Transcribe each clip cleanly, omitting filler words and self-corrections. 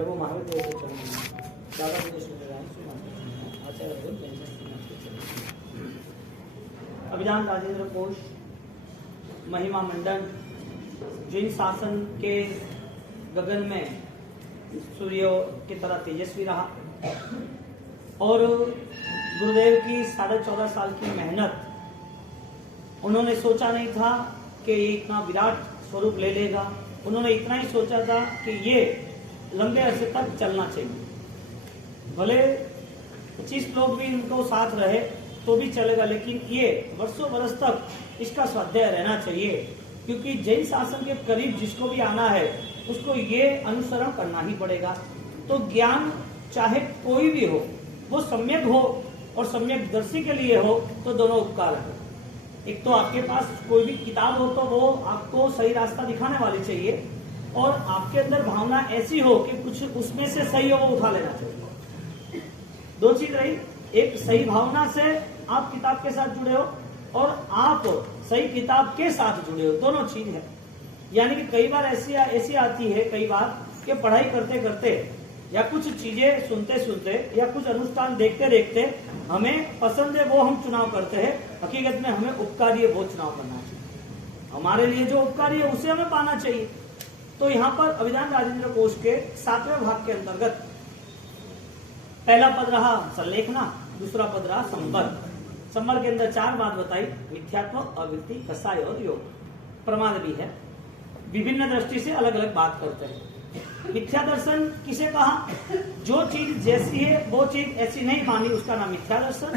वो महाविद्यालय अभिधान राजेंद्र कोश महिमा मंडन जिन शासन के गगन में सूर्य की तरह तेजस्वी रहा और गुरुदेव की 14.5 साल की मेहनत, उन्होंने सोचा नहीं था कि ये इतना विराट स्वरूप ले लेगा। उन्होंने इतना ही सोचा था कि ये लंबे अरसे तक चलना चाहिए। भले 25 लोग भी इनको साथ रहे तो भी चलेगा, लेकिन ये वर्षों बरस तक इसका स्वाध्याय रहना चाहिए, क्योंकि जैन शासन के करीब जिसको भी आना है उसको ये अनुसरण करना ही पड़ेगा। तो ज्ञान चाहे कोई भी हो, वो सम्यक हो और सम्यक दर्शी के लिए हो तो दोनों उपकार है। एक तो आपके पास कोई भी किताब हो तो वो आपको सही रास्ता दिखाने वाली चाहिए, और आपके अंदर भावना ऐसी हो कि कुछ उसमें से सही हो वो उठा लेना चाहिए। दो चीज रही, एक सही भावना से आप किताब के साथ जुड़े हो और आप सही किताब के साथ जुड़े हो, दोनों चीज है। यानी कि कई बार ऐसी आती है कई बार कि पढ़ाई करते करते या कुछ चीजें सुनते सुनते या कुछ अनुष्ठान देखते देखते हमें पसंद है वो हम चुनाव करते हैं, हकीकत में हमें उपकारी है वो चुनाव करना चाहिए। हमारे लिए जो उपकारी है उसे हमें पाना चाहिए। तो यहाँ पर अभिधान राजेंद्र कोश के 7वें भाग के अंतर्गत पहला पद रहा संलेखना, दूसरा पद रहा संवर्ग। संवर्ग के अंदर 4 बात बताई, मिथ्यात्व, अवृत्ति, कसाय और योग। प्रमाद भी है, विभिन्न दृष्टि से अलग अलग बात करते हैं। मिथ्या दर्शन किसे कहा? जो चीज जैसी है वो चीज ऐसी नहीं मानी, उसका नाम मिथ्या दर्शन।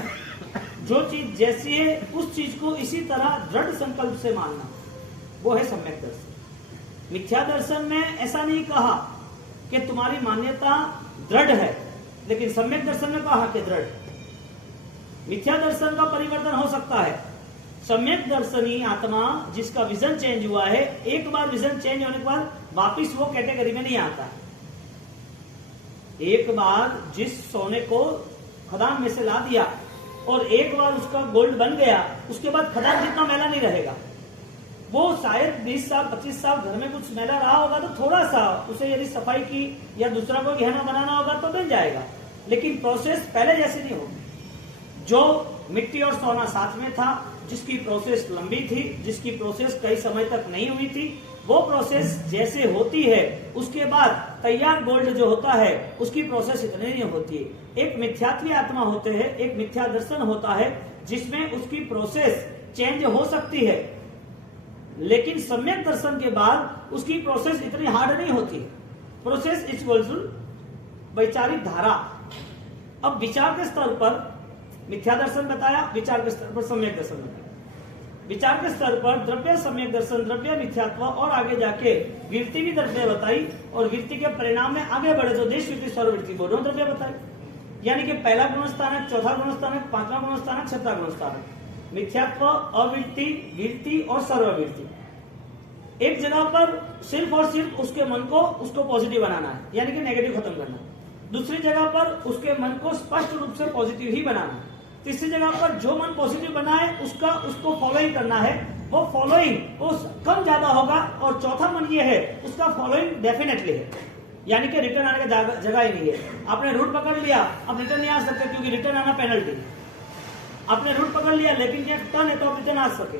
जो चीज जैसी है उस चीज को इसी तरह दृढ़ संकल्प से मानना, वो है सम्यक दर्शन। मिथ्या दर्शन में ऐसा नहीं कहा कि तुम्हारी मान्यता दृढ़ है, लेकिन सम्यक दर्शन में कहा कि दृढ़। मिथ्या दर्शन का परिवर्तन हो सकता है, सम्यक दर्शनी आत्मा जिसका विजन चेंज हुआ है, एक बार विजन चेंज होने के बाद वापिस वो कैटेगरी में नहीं आता। एक बार जिस सोने को खदान में से ला दिया और एक बार उसका गोल्ड बन गया, उसके बाद खदान जितना मैला नहीं रहेगा। वो शायद 20 साल 25 साल घर में कुछ मैला रहा होगा तो थोड़ा सा उसे यदि सफाई की या दूसरा को गहना बनाना होगा तो बन जाएगा, लेकिन प्रोसेस पहले जैसे नहीं होगी। जो मिट्टी और सोना साथ में था, जिसकी प्रोसेस लंबी थी, जिसकी प्रोसेस कई समय तक नहीं हुई थी, वो प्रोसेस जैसे होती है उसके बाद तैयार गोल्ड जो होता है उसकी प्रोसेस इतनी नहीं होती है। एक मिथ्यात्वी आत्मा होते हैं, एक मिथ्या दर्शन होता है जिसमें उसकी प्रोसेस चेंज हो सकती है, लेकिन सम्यक दर्शन के बाद उसकी प्रोसेस इतनी हार्ड नहीं होती। प्रोसेस इक्वल्स टू वैचारिक धारा। अब विचार के स्तर पर मिथ्या दर्शन बताया, विचार के स्तर पर सम्यक दर्शन बताया। विचार के स्तर पर द्रव्य सम्यक दर्शन, द्रव्य मिथ्यात्व, और आगे जाके वृत्ति भी द्रव्य बताई, और वृत्ति के परिणाम में आगे बढ़े तो देश वृत्ति सर्ववृत्ति दोनों द्रव्य बताई। यानी कि पहला गुणस्थान है, चौथा गुणस्थान है, 5वां गुणस्थान है, 6वां गुणस्थान है। मिथ्यात्व, अवृत्ति, वृत्ति और सर्ववृत्ति। एक जगह पर सिर्फ और सिर्फ उसके मन को उसको पॉजिटिव बनाना है, यानी कि नेगेटिव खत्म करना है। दूसरी जगह पर उसके मन को स्पष्ट रूप से पॉजिटिव ही बनाना है। तीसरी जगह पर जो मन पॉजिटिव बना है उसको फॉलोइंग करना है, वो फॉलोइंग उस कम ज्यादा होगा। और चौथा मन ये है उसका फॉलोइंग डेफिनेटली है, यानी कि रिटर्न आने का जगह ही नहीं है। आपने रूट पकड़ लिया, अब रिटर्न नहीं आ सकते क्योंकि रिटर्न आना पेनल्टी। आपने रूट पकड़ लिया लेकिन ये टर्न है तो आप रिटर्न आ सके।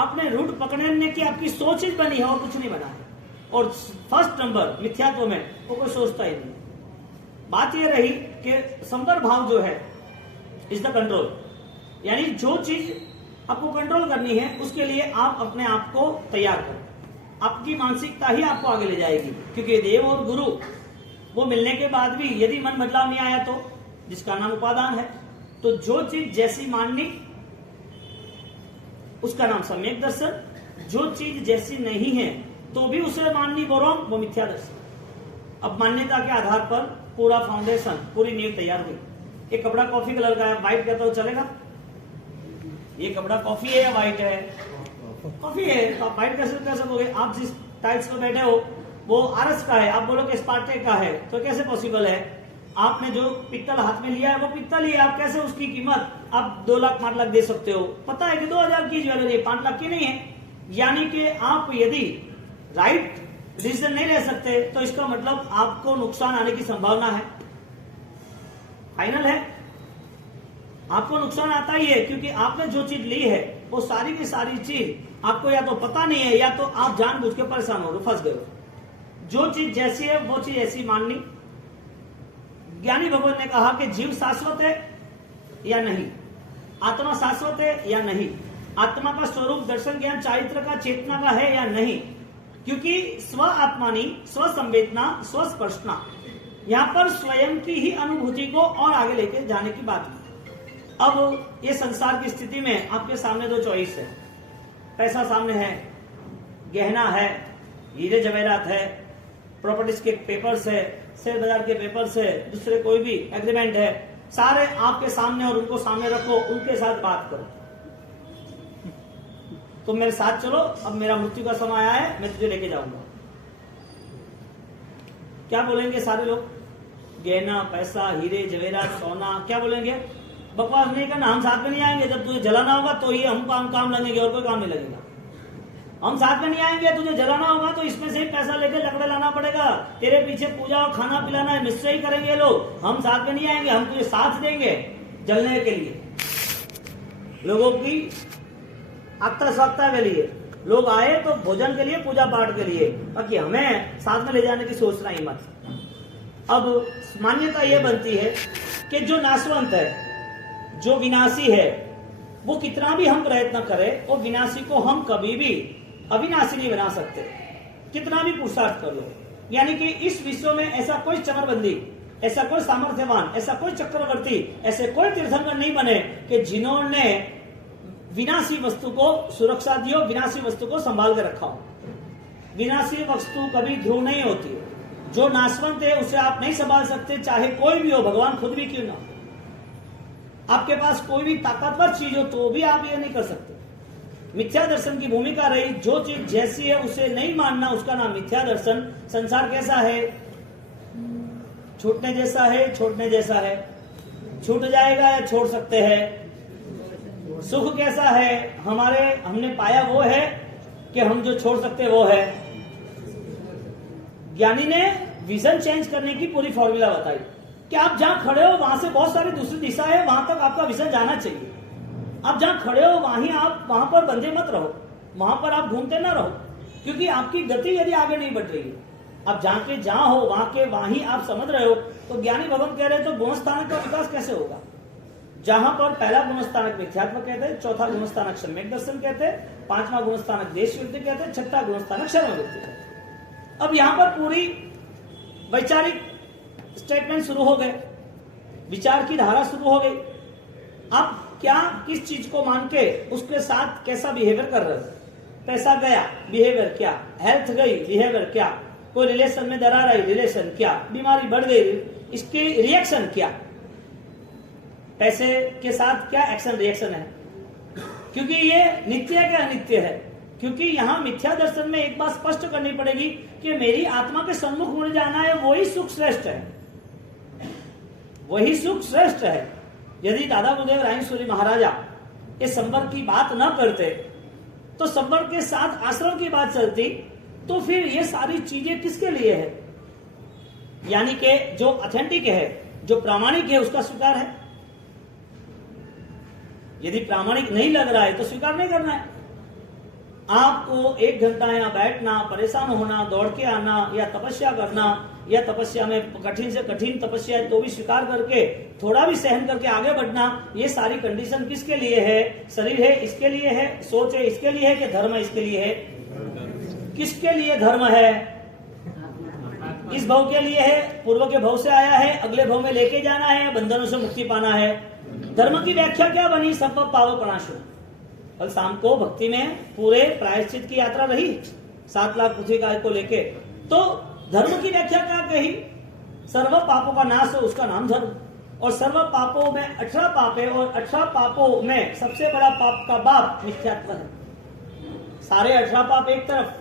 आपने रूट पकड़ने की आपकी सोच ही बनी है और कुछ नहीं बना है। और फर्स्ट नंबर मिथ्यात्व में वो कोई सोचता ही नहीं। बात ये रही कि संवर भाव जो है इज द कंट्रोल, यानी जो चीज आपको कंट्रोल करनी है उसके लिए आप अपने आप को तैयार करो। आपकी मानसिकता ही आपको आगे ले जाएगी, क्योंकि देव और गुरु वो मिलने के बाद भी यदि मन बदलाव नहीं आया तो, जिसका नाम उपादान है, तो जो चीज जैसी माननी उसका नाम सम्यक दर्शन। जो चीज जैसी नहीं है तो भी उसे माननी वो मिथ्या दर्शन। अब मान्यता के आधार पर पूरा फाउंडेशन, पूरी नींव तैयार हुई। एक कपड़ा कॉफी कलर का है, व्हाइट कहता हो चलेगा? ये कपड़ा कॉफी है या व्हाइट है? कॉफी है, तो आप व्हाइट कैसे कर सकोगे? आप जिस टाइल्स पर बैठे हो वो आरस का है, आप बोलोगे स्पार्टेक का है, तो कैसे पॉसिबल है? आपने जो पित्तल हाथ में लिया है वो पित्तल ही है, आप कैसे उसकी कीमत आप 2 लाख 5 लाख दे सकते हो? पता है कि 2000 की ज्वेलरी 5 लाख की नहीं है। यानी कि आप यदि राइट डिसीजन नहीं ले सकते तो इसका मतलब आपको नुकसान आने की संभावना है, फाइनल है। आपको नुकसान आता ही है क्योंकि आपने जो चीज ली है वो सारी की सारी चीज आपको या तो पता नहीं है या तो आप जानबूझ के परेशान हो गए, फंस गए। जो चीज जैसी है वो चीज ऐसी माननी। ज्ञानी भगवान ने कहा कि जीव शाश्वत है या नहीं, आत्मा शाश्वत है या नहीं, आत्मा का स्वरूप दर्शन ज्ञान चारित्र का चेतना का है या नहीं, क्योंकि स्व आत्मानी स्व संवेदना स्व स्पर्शना, यहां पर स्वयं की ही अनुभूति को और आगे लेके जाने की बात है। अब ये संसार की स्थिति में आपके सामने दो चॉइस है, पैसा सामने है, गहना है, हीरे जवेरात है, प्रॉपर्टीज के पेपर्स है, शेयर बाजार के पेपर्स है, दूसरे कोई भी एग्रीमेंट है, सारे आपके सामने और उनको सामने रखो, उनके साथ बात करो। तुम मेरे साथ चलो, अब मेरा मृत्यु का समय आया है, मैं तुझे लेके जाऊंगा। क्या बोलेंगे सारे लोग? गहना, पैसा, हीरे जवेरात, सोना, क्या बोलेंगे? बकवास नहीं करना, हम साथ में नहीं आएंगे, जब तुझे जलाना होगा तो ये हम काम लगेंगे और कोई काम नहीं लगेगा। हम साथ में नहीं आएंगे, तुझे जलाना होगा तो इसमें से ही पैसा लेके लकड़े लाना पड़ेगा, तेरे पीछे पूजा और खाना पिलाना है, निश्चय ही करेंगे लोग। हम साथ में नहीं आएंगे, हम तुझे साथ देंगे जलने के लिए, लोगों की आत्ता स्वात्ता के लिए। लोग आए तो भोजन के लिए, पूजा पाठ के लिए, बाकी हमें साथ में ले जाने की सोचना ही मत। अब मान्यता यह बनती है कि जो नाशवंत है, जो विनाशी है, वो कितना भी हम प्रयत्न करें, वो विनाशी को हम कभी भी अविनाशी नहीं बना सकते, कितना भी पुरुषार्थ कर लो। यानी कि इस विश्व में ऐसा कोई चमरबंदी, ऐसा कोई सामर्थ्यवान, ऐसा कोई चक्रवर्ती, ऐसे कोई तीर्थंकर नहीं बने कि जिन्होंने विनाशी वस्तु को सुरक्षा दी हो, विनाशी वस्तु को संभाल के रखा हो। विनाशी वस्तु कभी ध्रुव नहीं होती। जो नाशवंत है उसे आप नहीं संभाल सकते, चाहे कोई भी हो, भगवान खुद भी क्यों ना। आपके पास कोई भी ताकतवर चीज हो तो भी आप ये नहीं कर सकते। मिथ्या दर्शन की भूमिका रही, जो चीज जैसी है उसे नहीं मानना, उसका नाम मिथ्या दर्शन। संसार कैसा है? छूटने जैसा है, छोड़ने जैसा है। छूट जाएगा या छोड़ सकते हैं। सुख कैसा है? हमने पाया वो है कि हम जो छोड़ सकते वो है। ज्ञानी ने विजन चेंज करने की पूरी फॉर्मूला बताई कि आप जहां खड़े हो वहां से बहुत सारी दूसरी दिशा है, वहां तक आपका विजन जाना चाहिए। आप जहां खड़े हो वहां पर बंधे मत रहो, वहां पर आप घूमते ना रहो, क्योंकि आपकी गति यदि आगे नहीं बढ़ रही है, आप जहां के जहां हो वहां ही आप समझ रहे हो, तो ज्ञानी भगवान कह रहे हैं तो गुणस्थानक का विकास कैसे होगा? जहां पर पहला गुणस्थानक मिथ्यात्व कहते हैं, चौथा गुणस्थानक सम्यक दर्शन कहते हैं, पांचवा गुणस्थानक देश वृत्ति कहते हैं, छठा गुणस्थानक शर्म वृत्ति कहते हैं। अब यहां पर पूरी वैचारिक स्टेटमेंट शुरू हो गए, विचार की धारा शुरू हो गई। अब क्या किस चीज को मान के उसके साथ कैसा बिहेवियर कर रहे हो? पैसा गया, बिहेवियर क्या? हेल्थ गई, बिहेवियर क्या? कोई रिलेशन में दरार आई, रिलेशन क्या? बीमारी बढ़ गई, इसके रिएक्शन क्या? पैसे के साथ क्या एक्शन रिएक्शन है? क्योंकि ये नित्य है क्या अनित्य है? क्योंकि यहां मिथ्या दर्शन में एक बात स्पष्ट करनी पड़ेगी कि मेरी आत्मा के सम्मुख मुड़ जाना है, वही सुख श्रेष्ठ है, वही सुख श्रेष्ठ है। यदि दादा गुरुदेव रायसूरी महाराजा ये संबर की बात न करते, तो संबर के साथ आश्रम की बात चलती, तो फिर ये सारी चीजें किसके लिए है? यानी कि जो ऑथेंटिक है, जो प्रामाणिक है, उसका स्वीकार है। यदि प्रामाणिक नहीं लग रहा है तो स्वीकार नहीं करना है। आपको 1 घंटा यहाँ बैठना, परेशान होना, दौड़ के आना, या तपस्या करना, या तपस्या में कठिन से कठिन तपस्या है तो भी स्वीकार करके थोड़ा भी सहन करके आगे बढ़ना, ये सारी कंडीशन किसके लिए है? शरीर है इसके लिए है, सोच है इसके लिए है, कि धर्म है इसके लिए है? किसके लिए धर्म है? इस भव के लिए है, पूर्व के भव से आया है, अगले भव में लेके जाना है, बंधनों से मुक्ति पाना है। धर्म की व्याख्या क्या बनी? सब पाव प्रणाशु। कल शाम को भक्ति में पूरे प्रायश्चित की यात्रा रही 7 लाख पृथ्वी का को लेके, तो धर्म की व्याख्या क्या कही? सर्व पापों का नाश है, उसका नाम धर्म। और सर्व पापों में 18 पाप है, और 18 पापों में सबसे बड़ा पाप का बाप मिथ्यात्व है। सारे 18 पाप एक तरफ,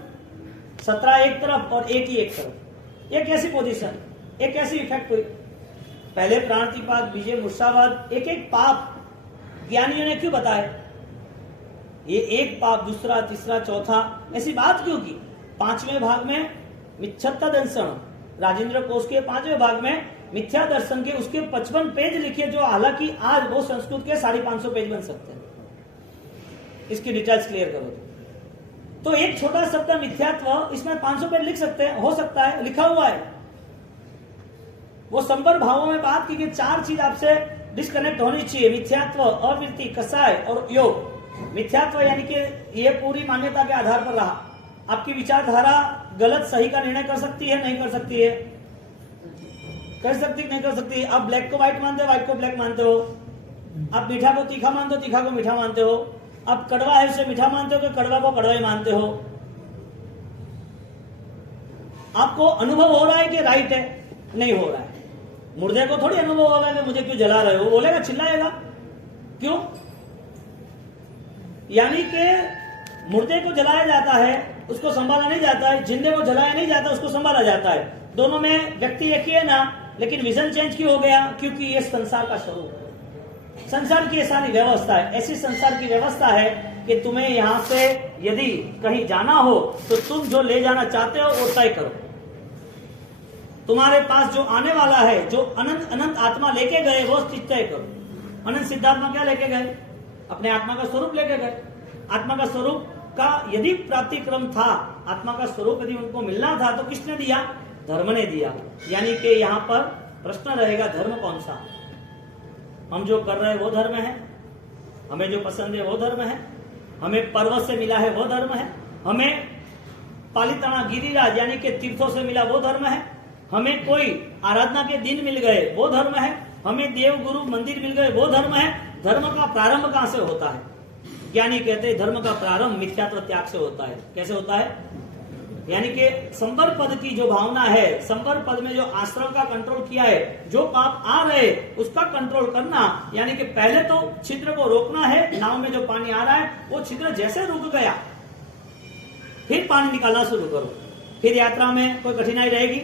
17 एक तरफ और एक ही एक तरफ। ये कैसी पोजीशन, एक कैसी इफेक्ट हुई? पहले प्राणतिपात, बीजे मूर्छावाद, एक एक पाप ज्ञानियों ने क्यों बताए? ये एक पाप, दूसरा, तीसरा, चौथा, ऐसी बात क्यों की? 5वें भाग में मिथ्यात्व दर्शन राजेंद्र कोश के 5वें भाग में मिथ्या दर्शन के उसके 55 पेज लिखे, जो हालांकि आज वो संस्कृत के 550 पेज बन सकते हैं। इसकी डिटेल्स क्लियर करो तो एक छोटा शब्द मिथ्यात्व, इसमें 500 पेज लिख सकते हैं, हो सकता है, लिखा हुआ है। वो संबर भावों में बात की कि 4 चीज आपसे डिस्कनेक्ट होनी चाहिए, मिथ्यात्व, अवृत्ति, कसाय और योग। मिथ्यात्व यानी कि ये पूरी मान्यता के आधार पर रहा, आपकी विचारधारा गलत सही का निर्णय कर सकती है, नहीं कर सकती है, कर सकती नहीं कर सकती। आप ब्लैक को व्हाइट मानते हो, व्हाइट को ब्लैक मानते हो, आप मीठा को तीखा मानते हो, तीखा को मीठा मानते हो, आप कड़वा है उसे मीठा मानते हो कि कड़वा को कड़वा ही मानते हो। आपको अनुभव हो रहा है कि राइट है, नहीं हो रहा है। मुर्दे को थोड़ी अनुभव होगा कि मुझे क्यों जला रहे हो, बोलेगा, चिल्लाएगा, क्यों? यानी कि मुर्दे को जलाया जाता है, उसको संभाला नहीं जाता है, जिंदे को जलाया नहीं जाता, उसको संभाला जाता है। दोनों में व्यक्ति एक ही है ना, लेकिन विजन चेंज क्यों हो गया? क्योंकि ये संसार का स्वरूप है, संसार की सारी व्यवस्था है। ऐसी संसार की व्यवस्था है कि तुम्हें यहां से यदि कहीं जाना हो तो तुम जो ले जाना चाहते हो वो तय करो। तुम्हारे पास जो आने वाला है, जो अनंत अनंत आत्मा लेके गए, वो तय करो। अनंत सिद्धात्मा क्या लेके गए? अपने आत्मा का स्वरूप लेके गए। आत्मा का स्वरूप का यदि प्रातिक्रम था, आत्मा का स्वरूप यदि उनको मिलना था तो किसने दिया? धर्म ने दिया। यानी कि यहाँ पर प्रश्न रहेगा, धर्म कौन सा? हम जो कर रहे हैं वो धर्म है, हमें जो पसंद है वो धर्म है, हमें पर्वत से मिला है वो धर्म है, हमें पालिताना गिरिराज यानी कि तीर्थों से मिला वो धर्म है, हमें कोई आराधना के दिन मिल गए वो धर्म है, हमें देव गुरु मंदिर मिल गए वो धर्म है। धर्म का प्रारंभ कहां से होता है? ज्ञानी कहते हैं धर्म का प्रारंभ मिथ्यात्व त्याग से होता है। कैसे होता है? यानी कि संवर पद की जो भावना है, संवर पद में जो आश्रम का कंट्रोल किया है, जो पाप आ रहे उसका कंट्रोल करना। यानी कि पहले तो छिद्र को रोकना है, नाव में जो पानी आ रहा है वो छिद्र जैसे रुक गया फिर पानी निकालना शुरू करो। फिर यात्रा में कोई कठिनाई रहेगी?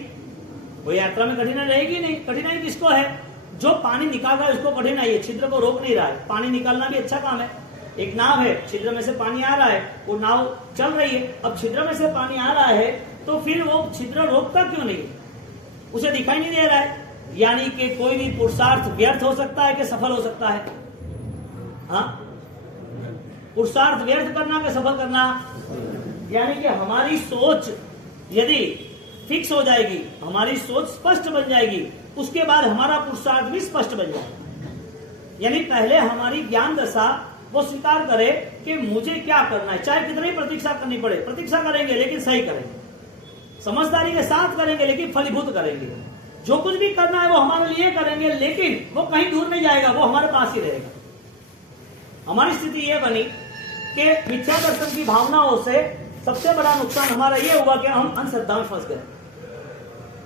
वो यात्रा में कठिनाई रहेगी नहीं। कठिनाई किसको है? जो पानी निकाल रहा है उसको कठिनाई है, छिद्र को रोक नहीं रहा है। पानी निकालना भी अच्छा काम है। एक नाव है, छिद्र में से पानी आ रहा है, वो नाव चल रही है, अब छिद्र में से पानी आ रहा है तो फिर वो छिद्र रोकता क्यों नहीं? उसे दिखाई नहीं दे रहा है। यानी कि कोई भी पुरुषार्थ व्यर्थ हो सकता है कि सफल हो सकता है? हाँ, पुरुषार्थ व्यर्थ करना कि सफल करना? यानी कि हमारी सोच यदि फिक्स हो जाएगी, हमारी सोच स्पष्ट बन जाएगी, उसके बाद हमारा पुरुषार्थ भी स्पष्ट बन जाएगा। यानी पहले हमारी ज्ञान दशा वो स्वीकार करे कि मुझे क्या करना है, चाहे कितनी प्रतीक्षा करनी पड़े, प्रतीक्षा करेंगे लेकिन सही करेंगे, समझदारी के साथ करेंगे लेकिन फलीभूत करेंगे। जो कुछ भी करना है वो हमारे लिए करेंगे, लेकिन वो कहीं दूर नहीं जाएगा, वो हमारे पास ही रहेगा। हमारी स्थिति ये बनी कि मिथ्या दर्शन की भावनाओं से सबसे बड़ा नुकसान हमारा ये हुआ कि हम अंधश्रद्धा में फंस गए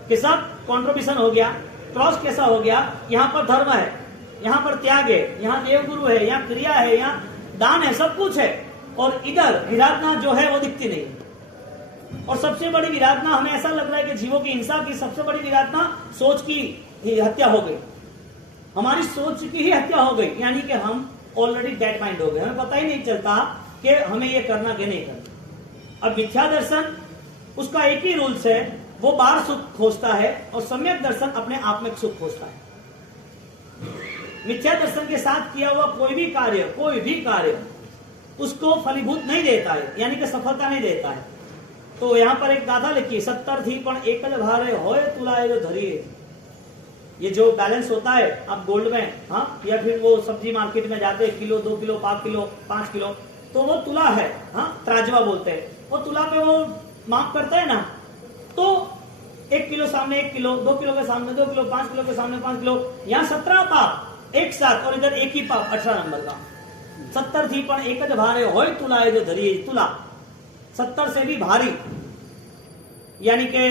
कि सब कॉन्ट्रीब्यूशन हो गया, क्रॉस कैसा हो गया, यहाँ पर धर्म है, यहाँ पर त्याग है, यहाँ देव गुरु है, यहाँ क्रिया है, यहाँ दान है, सब कुछ है, और इधर विराधना जो है वो दिखती नहीं। और सबसे बड़ी विराधना हमें ऐसा लग रहा है कि जीवों की हिंसा की सबसे बड़ी विराधना सोच की हत्या हो गई, हमारी सोच की ही हत्या हो गई। यानी कि हम ऑलरेडी डेड माइंड हो गए, हमें पता ही नहीं चलता कि हमें ये करना कि नहीं करना। अब मिथ्या दर्शन उसका एक ही रूल्स है, वो बाहर सुख खोजता है और सम्यक दर्शन अपने आप में सुख खोजता है। मिथ्या दर्शन के साथ किया हुआ कोई भी कार्य उसको फलीभूत नहीं देता है, यानी कि सफलता नहीं देता है। तो यहाँ पर एक गाथा लिखी, 70 थी पण एक भारे होए तुलाए जो धरिए। ये जो बैलेंस होता है आप गोल्ड में, हाँ, या फिर वो सब्जी मार्केट में जाते हैं, किलो 2 किलो 5 किलो 5 किलो, तो वो तुला है, हाँ, त्राजवा बोलते हैं। वो तुला पे वो माप करते हैं ना, तो 1 किलो सामने 1 किलो, 2 किलो के सामने 2 किलो, 5 किलो के सामने 5 किलो, यहाँ 17 पाप एक साथ, और इधर एक ही पाप 18 नंबर का। 70 थी पण एक ज भारे होय तुलाए जो धरिए। तुला 70 से भी भारी, यानी के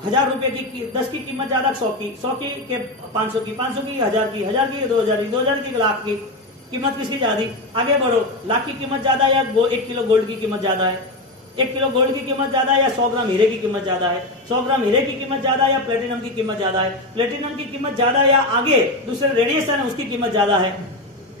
1000 रुपए की 10 की कीमत ज्यादा, 100 की 500 की 500 की 1000 की 1000 की 2000 की 2000 की, लाख की कीमत किसकी ज्यादा? आगे बढ़ो, लाख की कीमत ज्यादा या 1 किलो गोल्ड की कीमत ज्यादा है? 1 किलो गोल्ड की कीमत ज्यादा है या 100 ग्राम हीरे की कीमत ज्यादा है? 100 ग्राम हीरे की कीमत ज्यादा है या प्लेटिनम की कीमत ज्यादा है? प्लेटिनम की कीमत ज्यादा या आगे दूसरे रेडिएशन है उसकी कीमत ज्यादा है?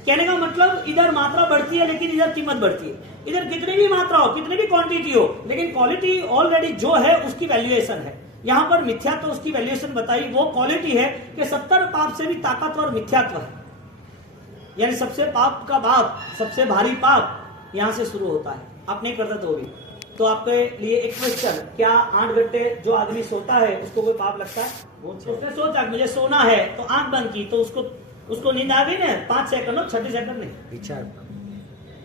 कहने का मतलब इधर मात्रा बढ़ती है लेकिन इधर कीमत बढ़ती है। इधर कितनी भी मात्रा हो, कितनी भी क्वांटिटी हो, लेकिन क्वालिटी ऑलरेडी जो है उसकी वैल्यूएशन है। यहां पर मिथ्यात्व तो उसकी वैल्यूएशन बताई, वो क्वालिटी है कि 70 पाप से भी ताकतवर मिथ्यात्व है। यानी सबसे पाप का बाप, सबसे भारी पाप यहां से शुरू होता है। आप नहीं करते तो भी। तो आपके लिए एक क्वेश्चन, क्या 8 घंटे जो आदमी सोता है उसको कोई पाप लगता है? उसने सोचा मुझे सोना है तो आंख बंद की, तो उसको नींद आ गई ना 5 सेकंड और 6 सेकंड नहीं, विचार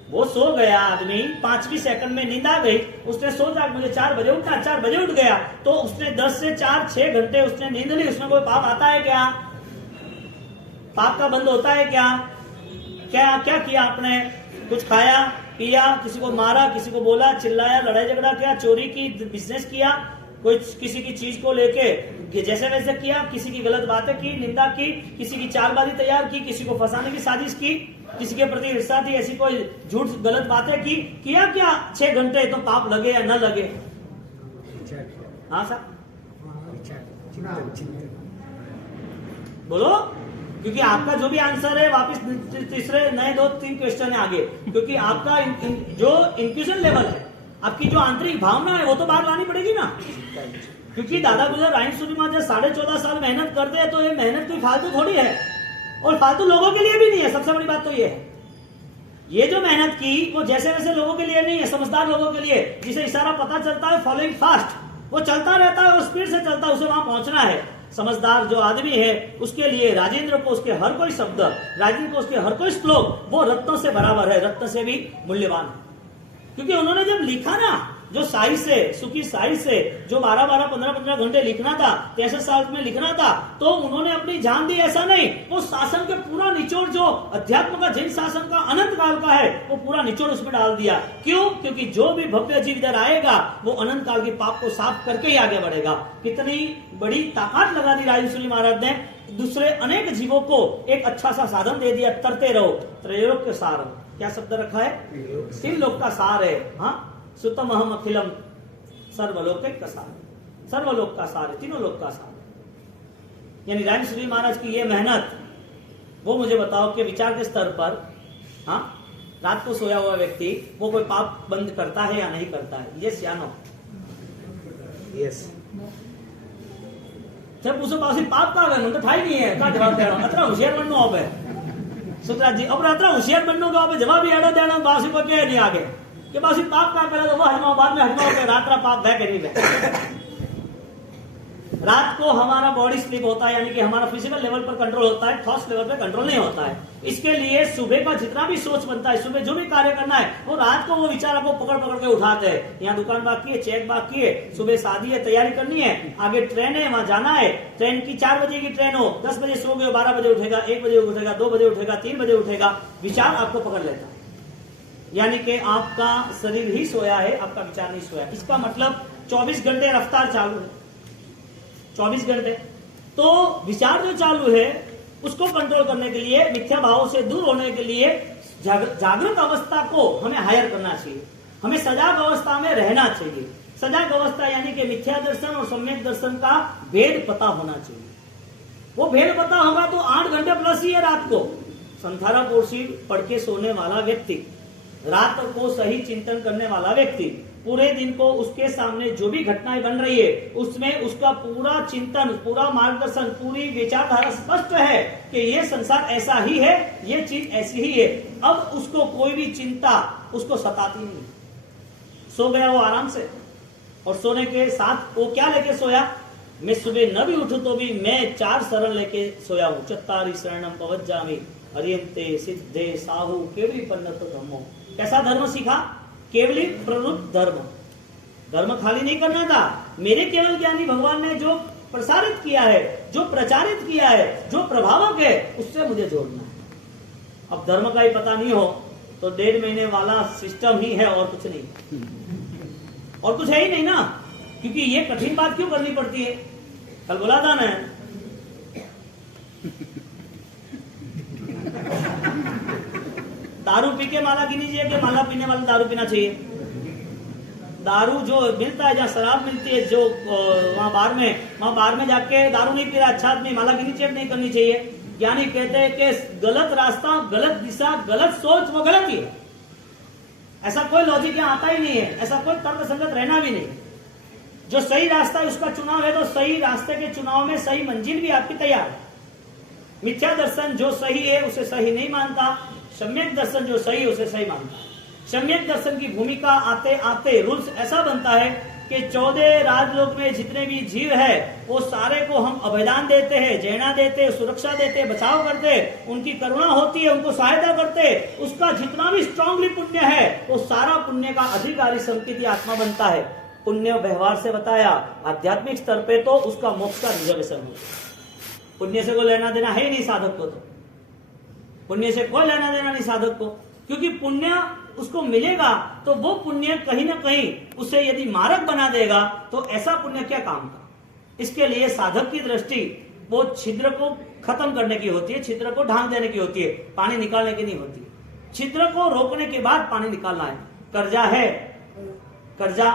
वो सो गया आदमी 5वीं सेकंड में नींद आ गई। उसने सोचा मुझे 4 बजे उठना, 4 बजे उठ गया, तो उसने 10 से 4 6 घंटे उसने नींद ली। उसमें कोई पाप आता है क्या? पाप का बंद होता है क्या? क्या क्या किया आपने? कुछ खाया पिया, किसी को मारा, किसी को बोला, चिल्लाया, लड़ाई झगड़ा किया, चोरी की, बिजनेस किया, कोई किसी की चीज को लेके जैसे वैसे किया, किसी की गलत बातें की, निंदा की, किसी की चालबाजी तैयार की, किसी को फंसाने की साजिश की, किसी के प्रति ईर्ष्या थी, ऐसी कोई झूठ गलत बातें की, किया क्या 6 घंटे? तो पाप लगे या न लगे? हाँ सर बोलो, क्योंकि आपका जो भी आंसर है वापस तीसरे नए 2-3 क्वेश्चन है आगे, क्योंकि आपका जो इंक्यूजन लेवल है, आपकी जो आंतरिक भावना है वो तो बाहर लानी पड़ेगी ना। क्योंकि दादा गुजर राइन सुरीमा जब 14.5 साल मेहनत करते हैं तो ये मेहनत कोई फालतू थोड़ी है, और फालतू लोगों के लिए भी नहीं है। सबसे बड़ी बात तो ये है, ये जो मेहनत की वो जैसे वैसे लोगों के लिए नहीं है, समझदार लोगों के लिए, जिसे इशारा पता चलता है फॉलोइंग फास्ट, वो चलता रहता है और स्पीड से चलता है, उसे वहां पहुंचना है। समझदार जो आदमी है उसके लिए राजेंद्र को उसके हर कोई शब्द, राजेंद्र को उसके हर कोई श्लोक वो रत्नों से बराबर है, रत्न से भी मूल्यवान है। क्योंकि उन्होंने जब लिखा ना, जो साई से सुखी साई से जो 12-12 15-15 घंटे लिखना था, 63 साल में लिखना था, तो उन्होंने अपनी जान दी ऐसा नहीं, वो शासन के पूरा निचोड़ जो अध्यात्म का जैन शासन का अनंत काल का है वो पूरा निचोड़ उसमें डाल दिया। क्यों? क्योंकि जो भी भव्य जीव इधर आएगा वो अनंत काल के पाप को साफ करके ही आगे बढ़ेगा। कितनी बड़ी ताकत लगा दी राजश्री महाराज ने, दूसरे अनेक जीवों को एक अच्छा सा साधन दे दिया, तरते रहो, त्रैलोक के सार। क्या शब्द रखा है? 3 लोक का सार है। हाँ, सुतम अहम अखिलम सर्वलोक का सार, सर्वलोक का सार है, तीनों लोक का सार। यानी राम श्री महाराज की ये मेहनत, वो मुझे बताओ कि विचार के स्तर पर, हाँ, रात को सोया हुआ व्यक्ति वो कोई पाप बंद करता है या नहीं करता है? यस या नो? यस। जब पूछो पाप का है, तो थाई नहीं है, क्या जवाब देना? अतरा होशियार बनना हो सुतराज जी, अब अतरा होशियार बनने का जवाब ही एडो देना, बासी को क्या नहीं आगे कि बस पाप का पहले तो वो हटमाओ, बाद में हटमाओ के रात पाप है करीब है। रात को हमारा बॉडी स्लीप होता है, यानी कि हमारा फिजिकल लेवल पर कंट्रोल होता है, थॉट्स लेवल पर कंट्रोल नहीं होता है। इसके लिए सुबह का जितना भी सोच बनता है, सुबह जो भी कार्य करना है, वो रात को वो विचार को पकड़ पकड़ के उठाते हैं। यहाँ दुकान बाकी है, चेक बाकी है, सुबह शादी है, तैयारी करनी है, आगे ट्रेन है, वहां जाना है, ट्रेन की 4 बजे की ट्रेन हो, 10 बजे सो गए, 12 बजे उठेगा, 1 बजे उठेगा, 2 बजे उठेगा, 3 बजे उठेगा, विचार आपको पकड़ लेता है। यानी कि आपका शरीर ही सोया है, आपका विचार नहीं सोया। इसका मतलब 24 घंटे रफ्तार चालू है, 24 घंटे। तो विचार जो चालू है उसको कंट्रोल करने के लिए, मिथ्या भाव से दूर होने के लिए जागृत अवस्था को हमें हायर करना चाहिए, हमें सजाग अवस्था में रहना चाहिए। सजाग अवस्था यानी कि मिथ्या दर्शन और सम्यक दर्शन का भेद पता होना चाहिए। वो भेद पता होगा तो 8 घंटे प्लस ही है रात को। संथारा पोर्सी पढ़ के सोने वाला व्यक्ति, रात को सही चिंतन करने वाला व्यक्ति, पूरे दिन को उसके सामने जो भी घटनाएं बन रही है उसमें उसका पूरा चिंतन, पूरा मार्गदर्शन, पूरी विचारधारा स्पष्ट है कि ये संसार ऐसा ही है, ये चीज ऐसी ही है। अब उसको कोई भी चिंता उसको सताती नहीं। सो गया वो आराम से, और सोने के साथ वो क्या लेके सोया? मैं सुबह न भी उठूं तो भी मैं 4 शरण लेके सोया हूं। चत्तारी शरणम पवज्जामि हरियंते सिद्धे साहु केवली पन्नत धर्मो। कैसा धर्म सीखा? केवली प्रवृत्त धर्म। धर्म खाली नहीं करना था, मेरे केवल ज्ञानी भगवान ने जो प्रसारित किया है, जो प्रचारित किया है, जो प्रभावक है, उससे मुझे जोड़ना है। अब धर्म का ही पता नहीं हो तो 1.5 महीने वाला सिस्टम ही है, और कुछ नहीं, और कुछ है ही नहीं ना। क्योंकि ये कठिन बात क्यों करनी पड़ती है? कल बोला था ना, दारू पी के माला गिनी चाहिए कि माला पीने वाला दारू पीना चाहिए? दारू जो मिलता है, जहाँ शराब मिलती है, जो वहां बार में जाके दारू नहीं पी रहा अच्छा आदमी, माला गिनी चाहिए नहीं करनी चाहिए? ज्ञानी कहते हैं कि गलत रास्ता, गलत दिशा, गलत सोच वो गलत ही है। ऐसा कोई लॉजिक यहाँ आता ही नहीं है, ऐसा कोई तर्क संगत रहना भी नहीं। जो सही रास्ता है उसका चुनाव है, तो सही रास्ते के चुनाव में सही मंजिल भी आपकी तैयार है। मिथ्या दर्शन जो सही है उसे सही नहीं मानता, सम्यक दर्शन जो सही है उसे सही मानता है। सम्यक दर्शन की भूमिका आते आते रूल्स ऐसा बनता है कि 14 राजलोक में जितने भी जीव है वो सारे को हम अभयदान देते हैं, जैना देते हैं, सुरक्षा देते हैं, बचाव करते हैं, उनकी करुणा होती है, उनको सहायता करते हैं। उसका जितना भी स्ट्रांगली पुण्य है वो सारा पुण्य का अधिकारी संकित आत्मा बनता है। पुण्य व्यवहार से बताया, आध्यात्मिक स्तर पे तो उसका मोक्ष का रिजर्वेशन हो। पुण्य से कोई लेना देना है ही नहीं साधक को, तो पुण्य से कोई लेना देना नहीं साधक को, क्योंकि पुण्य उसको मिलेगा तो वो पुण्य कहीं ना कहीं उसे यदि मार्ग बना देगा तो ऐसा पुण्य क्या काम का। इसके लिए साधक की दृष्टि वो छिद्र को खत्म करने की होती है, छिद्र को ढांक देने की होती है, पानी निकालने की नहीं होती। छिद्र को रोकने के बाद पानी निकालना है। कर्जा है, कर्जा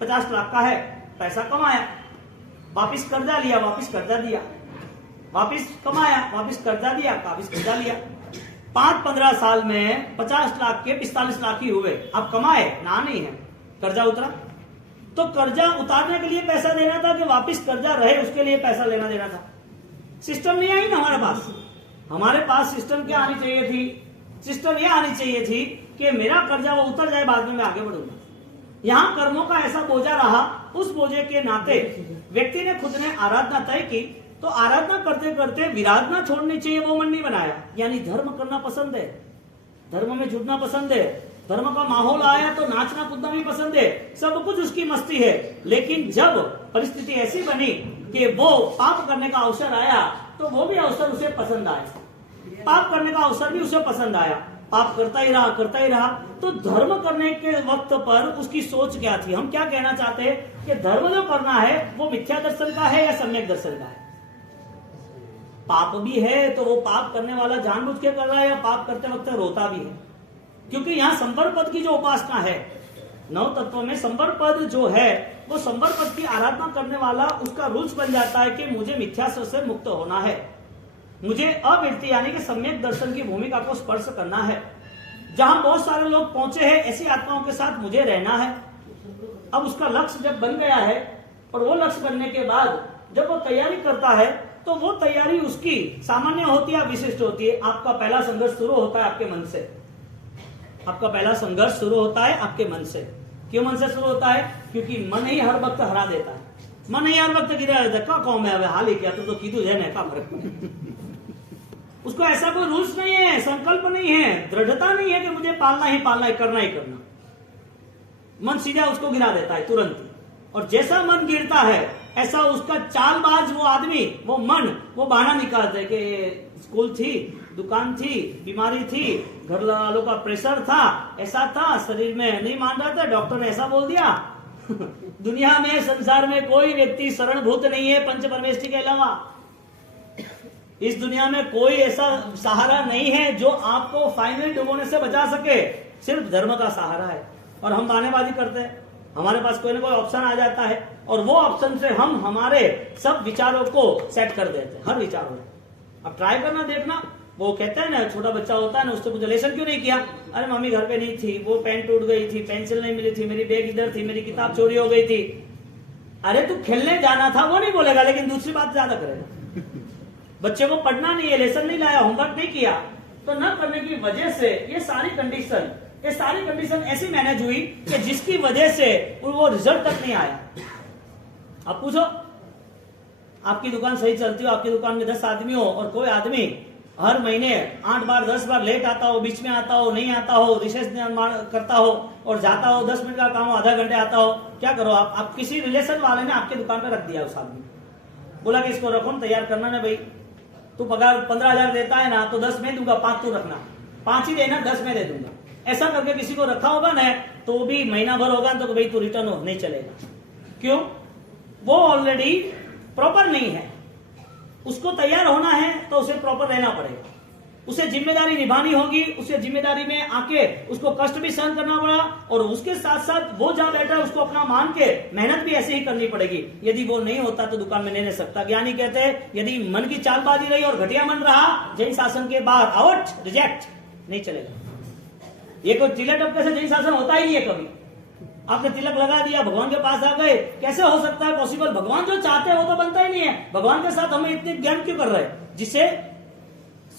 50 लाख का है, पैसा कमाया, वापिस कर्जा लिया, वापिस कर्जा दिया, वापिस कमाया, वापिस कर्जा दिया, वापिस कर्जा लिया। 5-15 साल में 50 लाख के 45 लाख ही हुए। अब कमाए ना, नहीं है, कर्जा उतरा। तो कर्जा उतारने के लिए पैसा देना था कि वापिस कर्जा रहे उसके लिए पैसा लेना देना था। सिस्टम नहीं आई ना हमारे पास। हमारे पास सिस्टम क्या आनी चाहिए थी? सिस्टम यह आनी चाहिए थी कि मेरा कर्जा वो उतर जाए, बाद में मैं आगे बढ़ूंगा। यहाँ कर्मों का ऐसा बोझा रहा, उस बोझे के नाते व्यक्ति ने खुद ने आराधना तय की, तो आराधना करते करते विराधना छोड़नी चाहिए वो मन नहीं बनाया। यानी धर्म करना पसंद है, धर्म में जुड़ना पसंद है, धर्म का माहौल आया तो नाचना कूदना भी पसंद है, सब कुछ उसकी मस्ती है। लेकिन जब परिस्थिति ऐसी बनी कि वो पाप करने का अवसर आया तो वो भी अवसर उसे पसंद आया, पाप करने का अवसर भी उसे पसंद आया, पाप करता ही रहा, करता ही रहा। तो धर्म करने के वक्त पर उसकी सोच क्या थी? हम क्या कहना चाहते हैं कि धर्म जो करना है वो मिथ्या दर्शन का है या सम्यक दर्शन का है? पाप भी है तो वो पाप करने वाला जानबूझ के कर रहा है या पाप करते वक्त रोता भी है? क्योंकि यहाँ संवर पद की जो उपासना है, नव तत्व में संवर पद जो है वो संवर पद की आराधना करने वाला, उसका रूल्स बन जाता है कि मुझे मिथ्यासव से मुक्त होना है, मुझे अवृत्ति यानी कि सम्यक दर्शन की भूमिका को स्पर्श करना है। जहां बहुत सारे लोग पहुंचे हैं ऐसी आत्माओं के साथ मुझे रहना है। अब उसका लक्ष्य जब बन गया है और वो लक्ष्य बनने के बाद जब वो तैयारी करता है तो वो तैयारी उसकी सामान्य होती है, विशिष्ट होती है। आपका पहला संघर्ष शुरू होता है आपके मन से। आपका पहला संघर्ष शुरू होता है आपके मन से। क्यों मन से शुरू होता है? क्योंकि मन ही हर वक्त हरा देता है, मन ही हर वक्त गिरा देता है। का कौन है हाल ही क्या तो कीधु है ना, का फर्क पड़े। उसको ऐसा कोई रूल्स नहीं है, संकल्प नहीं है, दृढ़ता नहीं है कि मुझे पालना ही पालना है, करना ही करना। मन सीधा उसको गिरा देता है तुरंत। और जैसा मन गिरता है ऐसा उसका चालबाज वो आदमी, वो मन, वो बहाना निकालता है कि स्कूल थी, दुकान थी, बीमारी थी, घर वालों का प्रेशर था, ऐसा था, शरीर में नहीं मान रहा था, डॉक्टर ने ऐसा बोल दिया। दुनिया में, संसार में कोई व्यक्ति शरणभूत नहीं है पंच परमेष्ठी के अलावा। इस दुनिया में कोई ऐसा सहारा नहीं है जो आपको फाइनल डुबोने से बचा सके, सिर्फ धर्म का सहारा है। और हम बहानेबाजी करते हैं, हमारे पास कोई ना कोई ऑप्शन आ जाता है और वो ऑप्शन से हम हमारे सब विचारों को सेट कर देते हैं, हर विचारों में। अब ट्राई करना, देखना। वो कहते हैं ना, छोटा बच्चा होता है ना, उससे पूछा लेसन क्यों नहीं किया? अरे मम्मी घर पे नहीं थी, वो पेन टूट गई थी, पेंसिल नहीं मिली थी, मेरी बैग इधर थी, मेरी किताब चोरी हो गई थी। अरे तू खेलने जाना था वो नहीं बोलेगा, लेकिन दूसरी बात ज्यादा करेगा। बच्चे को पढ़ना नहीं है, लेसन नहीं लाया, होमवर्क नहीं किया, तो न करने की वजह से ये सारी कंडीशन ऐसी मैनेज हुई कि जिसकी वजह से वो रिजल्ट तक नहीं आया। अब पूछो, आपकी दुकान सही चलती हो, आपकी दुकान में 10 आदमी हो और कोई आदमी हर महीने 8 बार 10 बार लेट आता हो, बीच में आता हो, नहीं आता हो, रिसेस करता हो और जाता हो, 10 मिनट का काम हो आधा घंटे आता हो, क्या करो आप किसी रिलेशन वाले ने आपके दुकान पर रख दिया, उस आदमी बोला कि इसको रखो, तैयार करना ना भाई, तू पगार 15,000 देता है ना, तो 10 में दूंगा, 5 तू रखना, 5 ही देना, 10 में दे दूंगा। ऐसा करके किसी को रखा होगा ना, तो भी महीना भर होगा तो भाई तू रिटर्न हो, नहीं चलेगा। क्यों? वो ऑलरेडी प्रॉपर नहीं है, उसको तैयार होना है तो उसे प्रॉपर रहना पड़ेगा। उसे जिम्मेदारी निभानी होगी, उसे जिम्मेदारी में आके उसको कष्ट भी सहन करना पड़ा, और उसके साथ साथ वो जहां बैठा है उसको अपना मान के मेहनत भी ऐसे ही करनी पड़ेगी। यदि वो नहीं होता तो दुकान में नहीं रह सकता। ज्ञानी कहते हैं यदि मन की चालबाजी रही और घटिया मन रहा, जैन शासन के बाद आउट, रिजेक्ट, नहीं चलेगा। ये कोई तिलक टपके से जैन शासन होता ही नहीं है कभी। आपने तिलक लगा दिया, भगवान के पास आ गए, कैसे हो सकता है पॉसिबल? भगवान जो चाहते हैं वो तो बनता ही नहीं है। भगवान के साथ हमें इतने ज्ञान क्यों कर रहे हैं? जिसे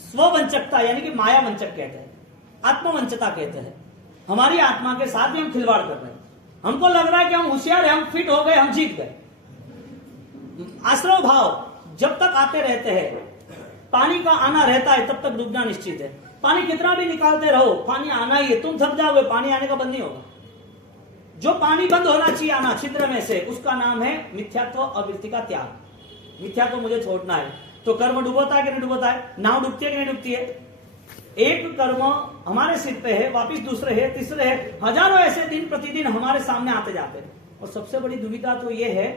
स्ववंचकता यानी कि माया वंचक कहते हैं, आत्मवंचता कहते हैं। हमारी आत्मा के साथ ही हम खिलवाड़ कर रहे हैं। हमको लग रहा है कि हम होशियार हैं, हम फिट हो गए, हम जीत गए। आश्रव भाव जब तक आते रहते हैं, पानी का आना रहता है, तब तक डूबना निश्चित है। पानी कितना भी निकालते रहो, पानी आना ही है। तुम थक जाओगे, पानी आने का बंद नहीं होगा। जो पानी बंद होना चाहिए आना छिद्र में से, उसका नाम है मिथ्यात्व, अवृत्ति का त्याग। मिथ्यात्व मुझे छोड़ना है। तो कर्म डूबता है कि नहीं डूबता है? नाव डूबती है कि नहीं डूबती है? एक कर्म हमारे सिर पे है, वापिस दूसरे है, तीसरे है, हजारों ऐसे दिन प्रतिदिन हमारे सामने आते जाते हैं। और सबसे बड़ी दुविधा तो ये है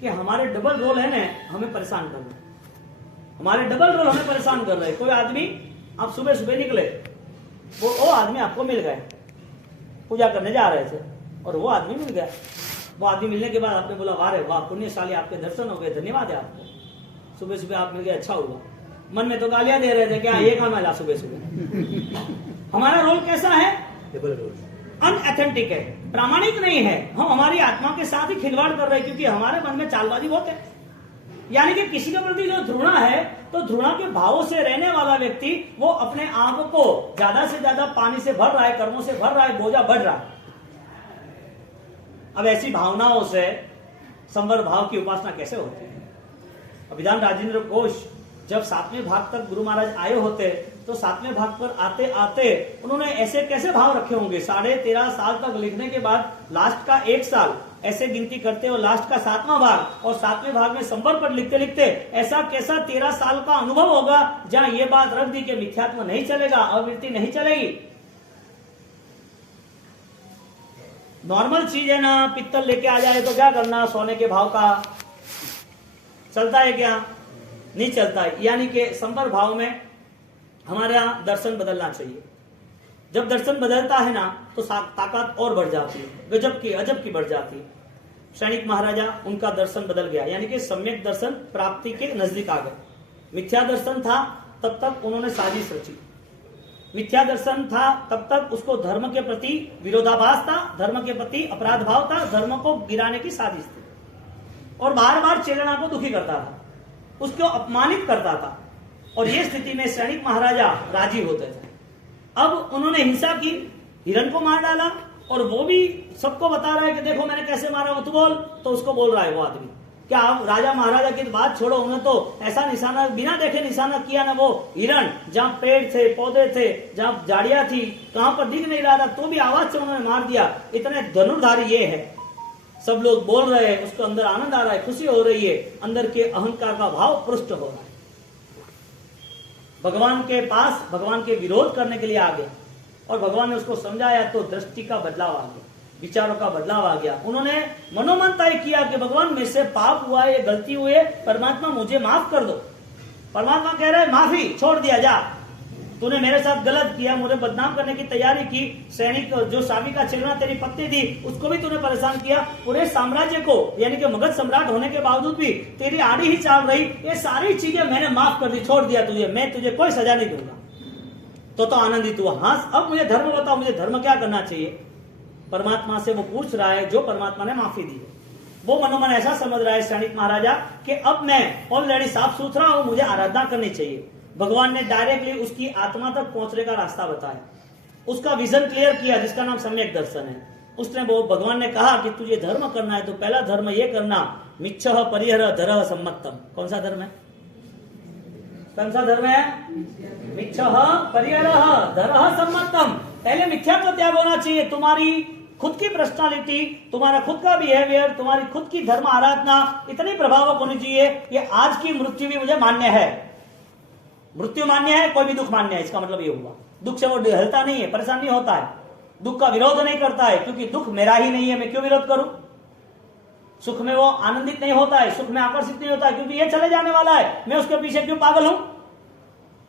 कि हमारे डबल रोल है ना, हमें परेशान कर रहे। हमारे डबल रोल हमें परेशान कर रहे हैं। कोई आदमी, आप सुबह सुबह निकले, वो आदमी आपको मिल गए, पूजा करने जा रहे थे और वो आदमी मिल गया। वो आदमी मिलने के बाद आपने बोला वाह रे वाह, पुण्यशाली, आपके दर्शन हो गए, धन्यवाद है आपको, सुबह सुबह आप मिल गए, अच्छा हुआ। मन में तो गालियां दे रहे थे, क्या ये काम है सुबह सुबह। हमारा रोल कैसा है? अनएथेंटिक है, प्रामाणिक नहीं है। हम हमारी आत्मा के साथ ही खिलवाड़ कर रहे हैं, क्योंकि हमारे मन में चालबाजी बहुत है। यानी कि किसी के प्रति जो घृणा है, तो घृणा के भावों से रहने वाला व्यक्ति वो अपने आप को ज्यादा से ज्यादा पानी से भर रहा है, कर्मों से भर रहा है, बोझा बढ़ रहा है। अब ऐसी भावनाओं से संवर भाव की उपासना कैसे होती है? अभिधान राजेंद्र कोश जब 7वें भाग तक गुरु महाराज आए होते, तो 7वें भाग पर आते आते उन्होंने ऐसे कैसे भाव रखे होंगे? 13.5 साल तक लिखने के बाद लास्ट का 1 साल ऐसे गिनती करते और लास्ट का 7वां भाग, और 7वें भाग में संवर पर लिखते लिखते ऐसा कैसा 13 साल का अनुभव होगा जहां ये बात रख दी कि मिथ्यात्व नहीं चलेगा, अवृत्ति नहीं चलेगी। नॉर्मल चीज है ना, पित्तल लेके आ जाए तो क्या करना? सोने के भाव का चलता है क्या? नहीं चलता है। यानी कि संवर भाव में हमारा दर्शन बदलना चाहिए। जब दर्शन बदलता है ना, तो ताकत और बढ़ जाती है, गजब की अजब की बढ़ जाती है। सैनिक महाराजा, उनका दर्शन बदल गया, यानी कि सम्यक दर्शन प्राप्ति के नजदीक आ गए। मिथ्या दर्शन था तब तक उन्होंने साजिश रची। मिथ्या दर्शन था तब तक उसको धर्म के प्रति विरोधाभास था, धर्म के प्रति अपराध भाव था, धर्म को गिराने की साजिश थी, और बार बार चेतना को दुखी करता था, उसको अपमानित करता था। और ये स्थिति में सैनिक महाराजा राजी होते थे। अब उन्होंने हिंसा की, हिरण को मार डाला, और वो भी सबको बता रहा है कि देखो मैंने कैसे मारा, मत बोल। तो उसको बोल रहा है वो आदमी, क्या आप राजा महाराजा की बात छोड़ो, उन्होंने तो ऐसा निशाना बिना देखे निशाना किया ना। वो हिरण जहां पेड़ थे, पौधे थे, जहां झाड़ियां थी, कहां पर दिख नहीं रहा था, तो भी आवाज से उन्होंने मार दिया। इतने धनुर्धारी ये है। सब लोग बोल रहे हैं, उसको अंदर आनंद आ रहा है, खुशी हो रही है, अंदर के अहंकार का भाव पुष्ट हो रहा है। भगवान के पास भगवान के विरोध करने के लिए आ गए, और भगवान ने उसको समझाया, तो दृष्टि का बदलाव आ गया, विचारों का बदलाव आ गया। उन्होंने मनोमन तय किया कि भगवान मेरे से पाप हुआ है, ये गलती हुई है, परमात्मा मुझे माफ कर दो। परमात्मा कह रहे माफी, छोड़ दिया, जा, तूने मेरे साथ गलत किया, मुझे बदनाम करने की तैयारी की। सैनिक जो सावी का चेलना तेरी पत्नी थी, उसको भी तूने परेशान किया, पूरे साम्राज्य को, यानी कि मगध सम्राट होने के बावजूद भी तेरी आड़ी ही चाल रही। ये सारी चीजें मैंने माफ कर दी, छोड़ दिया तुझे, मैं तुझे कोई सजा नहीं दूंगा। तो आनंदित हुआ। हाँ, अब मुझे धर्म बताओ, मुझे धर्म क्या करना चाहिए? परमात्मा से वो पूछ रहा है जो परमात्मा ने माफी दी। वो मनोमन ऐसा समझ रहा है सैनिक महाराजा कि अब मैं ऑलरेडी साफ सुथरा हूं, मुझे आराधना करनी चाहिए। भगवान ने डायरेक्टली उसकी आत्मा तक पहुंचने का रास्ता बताया, उसका विजन क्लियर किया, जिसका नाम सम्यक दर्शन है। उसने वो भगवान ने कहा कि तुझे धर्म करना है तो पहला धर्म ये करना, मिच्छः परिहर धरः सम्मतम। कौन सा धर्म है? कौन सा धर्म है? मिच्छः परिहर धरः सम्मतम। पहले मिथ्या को त्याग होना चाहिए। तुम्हारी खुद की पर्सनालिटी, तुम्हारा खुद का बिहेवियर, तुम्हारी खुद की धर्म आराधना इतनी प्रभावक होनी चाहिए कि आज की मृत्यु भी मुझे मान्य है। मृत्यु मान्य है, कोई भी दुख मान्य है, इसका मतलब ये हुआ। दुख से वो हिलता नहीं है, परेशान नहीं होता है, दुख का विरोध नहीं करता है, क्योंकि दुख मेरा ही नहीं है, मैं क्यों विरोध करूं। सुख में वो आनंदित नहीं होता है, सुख में आकर्षित नहीं होता है, क्योंकि ये चले जाने वाला है, मैं उसके पीछे क्यों पागल हूं।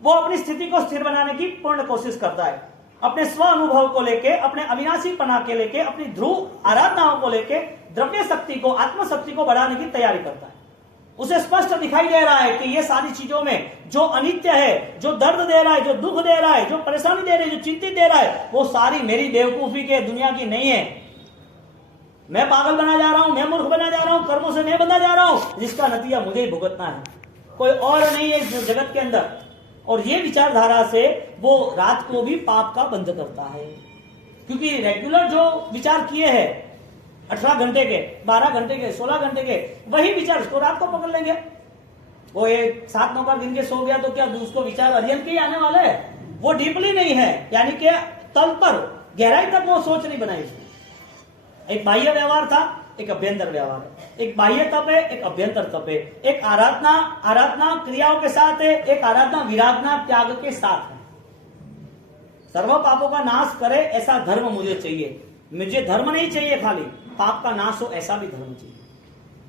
वो अपनी स्थिति को स्थिर बनाने की पूर्ण कोशिश करता है, अपने स्व अनुभव को लेके, अपने अविनाशी पना के लेके, अपनी ध्रुव आराधनाओं को लेके द्रव्य शक्ति को, आत्मशक्ति को बढ़ाने की तैयारी करता है। उसे स्पष्ट दिखाई दे रहा है कि ये सारी चीजों में जो अनित्य है, जो दर्द दे रहा है, जो दुख दे रहा है, जो परेशानी दे रही है, जो चिंतित दे रहा है, वो सारी मेरी बेवकूफी के दुनिया की नहीं है। मैं पागल बना जा रहा हूं, मैं मूर्ख बना जा रहा हूं, कर्मों से मैं बंधा जा रहा हूं, जिसका नतीजा मुझे ही भुगतना है, कोई और नहीं है इस जगत के अंदर। और ये विचारधारा से वो रात को भी पाप का बंध करता है, क्योंकि रेगुलर जो विचार किए हैं 18 घंटे के, 12 घंटे के, 16 घंटे के, वही विचार उसको रात को पकड़ लेंगे। वो एक 7-9 बार दिन के सो गया तो क्या उसको विचार अध्ययन के ही आने वाले है? वो डीपली नहीं है, यानी कि तल पर गहराई तक वो सोच नहीं बनाई। एक बाह्य व्यवहार था, एक अभ्यंतर व्यवहार है, एक बाह्य तप है, एक अभ्यंतर तप है, एक आराधना क्रियाओं के साथ है, एक आराधना विराधना त्याग के साथ है। सर्व पापों का नाश करे ऐसा धर्म मुझे चाहिए। मुझे धर्म नहीं चाहिए खाली, पाप का नाश हो ऐसा भी धर्म चाहिए।